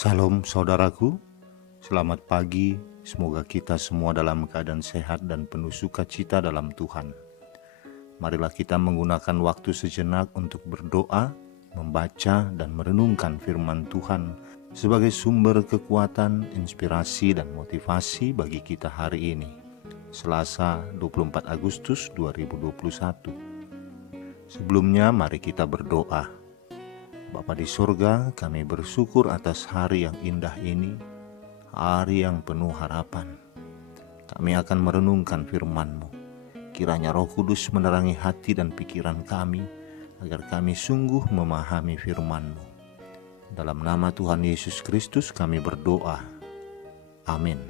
Salam saudaraku, selamat pagi. Semoga kita semua dalam keadaan sehat dan penuh sukacita dalam Tuhan. Marilah kita menggunakan waktu sejenak untuk berdoa, membaca dan merenungkan firman Tuhan sebagai sumber kekuatan, inspirasi dan motivasi bagi kita hari ini. Selasa 24 Agustus 2021. Sebelumnya mari kita berdoa. Bapa di surga, kami bersyukur atas hari yang indah ini, hari yang penuh harapan. Kami akan merenungkan firman-Mu. Kiranya Roh Kudus menerangi hati dan pikiran kami, agar kami sungguh memahami firman-Mu. Dalam nama Tuhan Yesus Kristus kami berdoa. Amin.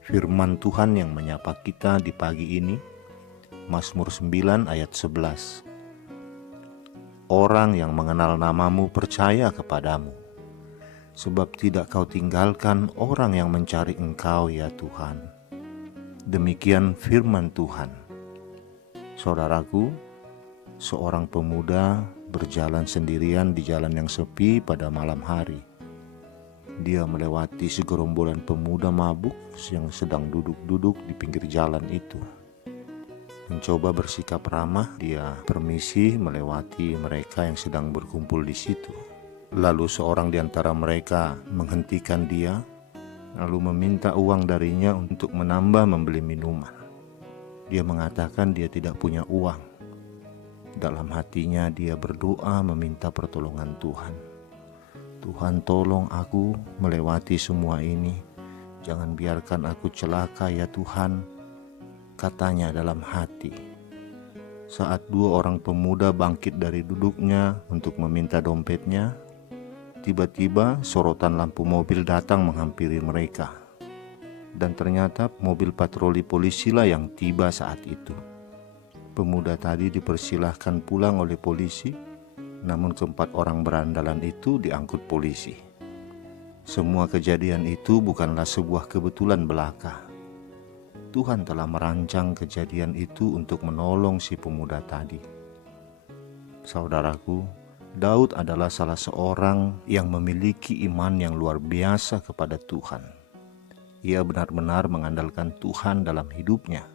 Firman Tuhan yang menyapa kita di pagi ini, Mazmur 9 ayat 11. Orang yang mengenal namamu percaya kepadamu, sebab tidak kau tinggalkan orang yang mencari engkau ya Tuhan. Demikian firman Tuhan. Saudaraku, seorang pemuda berjalan sendirian di jalan yang sepi pada malam hari. Dia melewati segerombolan pemuda mabuk yang sedang duduk-duduk di pinggir jalan itu. Mencoba bersikap ramah, dia permisi melewati mereka yang sedang berkumpul di situ. Lalu seorang di antara mereka menghentikan dia, lalu meminta uang darinya untuk menambah membeli minuman. Dia mengatakan dia tidak punya uang. Dalam hatinya dia berdoa meminta pertolongan Tuhan. Tuhan, tolong aku melewati semua ini. Jangan biarkan aku celaka ya Tuhan, katanya dalam hati. Saat dua orang pemuda bangkit dari duduknya untuk meminta dompetnya, tiba-tiba sorotan lampu mobil datang menghampiri mereka. Dan ternyata mobil patroli polisi lah yang tiba saat itu. Pemuda tadi dipersilahkan pulang oleh polisi, namun keempat orang berandalan itu diangkut polisi. Semua kejadian itu bukanlah sebuah kebetulan belaka. Tuhan telah merancang kejadian itu untuk menolong si pemuda tadi. Saudaraku, Daud adalah salah seorang yang memiliki iman yang luar biasa kepada Tuhan. Ia benar-benar mengandalkan Tuhan dalam hidupnya,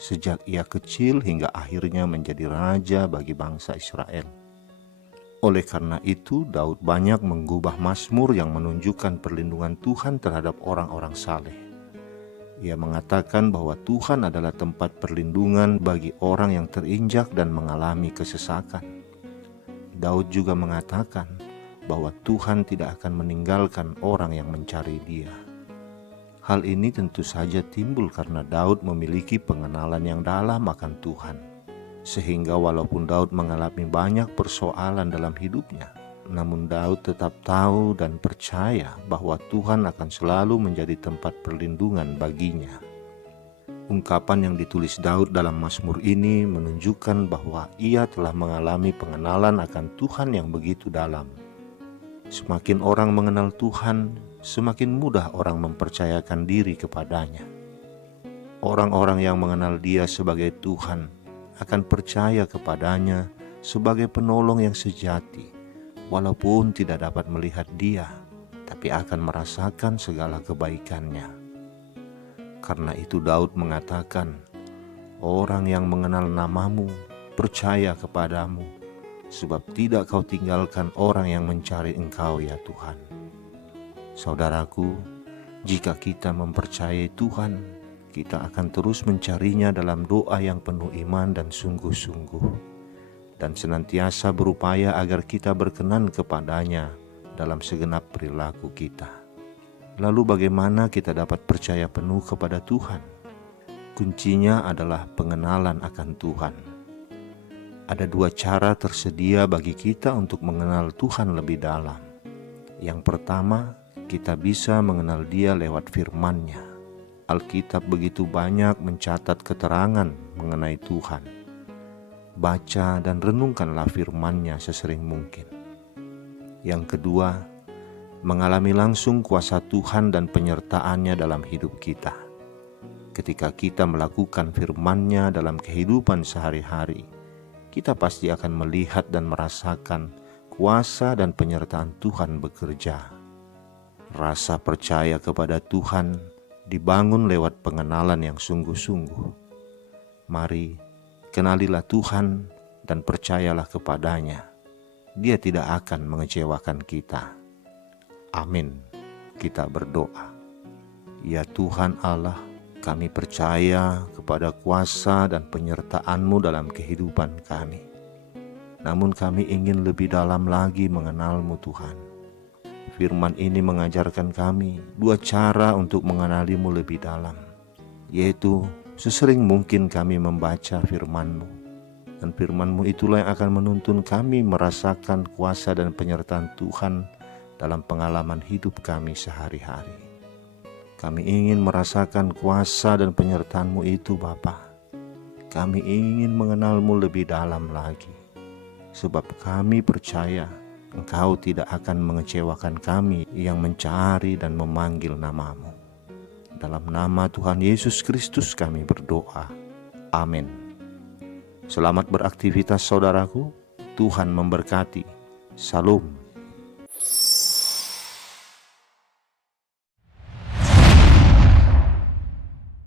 sejak ia kecil hingga akhirnya menjadi raja bagi bangsa Israel. Oleh karena itu, Daud banyak menggubah mazmur yang menunjukkan perlindungan Tuhan terhadap orang-orang saleh. Ia mengatakan bahwa Tuhan adalah tempat perlindungan bagi orang yang terinjak dan mengalami kesesakan. Daud juga mengatakan bahwa Tuhan tidak akan meninggalkan orang yang mencari Dia. Hal ini tentu saja timbul karena Daud memiliki pengenalan yang dalam akan Tuhan. Sehingga walaupun Daud mengalami banyak persoalan dalam hidupnya, namun Daud tetap tahu dan percaya bahwa Tuhan akan selalu menjadi tempat perlindungan baginya. Ungkapan yang ditulis Daud dalam Mazmur ini menunjukkan bahwa ia telah mengalami pengenalan akan Tuhan yang begitu dalam. Semakin orang mengenal Tuhan, semakin mudah orang mempercayakan diri kepadanya. Orang-orang yang mengenal Dia sebagai Tuhan akan percaya kepadanya sebagai penolong yang sejati, walaupun tidak dapat melihat Dia, tapi akan merasakan segala kebaikannya. Karena itu Daud mengatakan, orang yang mengenal namamu percaya kepadamu, sebab tidak kau tinggalkan orang yang mencari engkau ya Tuhan. Saudaraku, jika kita mempercayai Tuhan, kita akan terus mencarinya dalam doa yang penuh iman dan sungguh-sungguh, dan senantiasa berupaya agar kita berkenan kepadanya dalam segenap perilaku kita. Lalu bagaimana kita dapat percaya penuh kepada Tuhan? Kuncinya adalah pengenalan akan Tuhan. Ada dua cara tersedia bagi kita untuk mengenal Tuhan lebih dalam. Yang pertama, kita bisa mengenal Dia lewat firman-Nya. Alkitab begitu banyak mencatat keterangan mengenai Tuhan. Baca dan renungkanlah firman-Nya sesering mungkin. Yang kedua, mengalami langsung kuasa Tuhan dan penyertaan-Nya dalam hidup kita. Ketika kita melakukan firman-Nya dalam kehidupan sehari-hari, kita pasti akan melihat dan merasakan kuasa dan penyertaan Tuhan bekerja. Rasa percaya kepada Tuhan dibangun lewat pengenalan yang sungguh-sungguh. Mari, kenalilah Tuhan dan percayalah kepadanya. Dia tidak akan mengecewakan kita. Amin. Kita berdoa. Ya Tuhan Allah, kami percaya kepada kuasa dan penyertaan-Mu dalam kehidupan kami. Namun kami ingin lebih dalam lagi mengenal-Mu Tuhan. Firman ini mengajarkan kami dua cara untuk mengenali-Mu lebih dalam, yaitu sesering mungkin kami membaca firman-Mu. Dan firman-Mu itulah yang akan menuntun kami merasakan kuasa dan penyertaan Tuhan dalam pengalaman hidup kami sehari-hari. Kami ingin merasakan kuasa dan penyertaan-Mu itu Bapa. Kami ingin mengenal-Mu lebih dalam lagi, sebab kami percaya Engkau tidak akan mengecewakan kami yang mencari dan memanggil nama-Mu. Dalam nama Tuhan Yesus Kristus kami berdoa. Amin. Selamat beraktivitas saudaraku. Tuhan memberkati. Salam.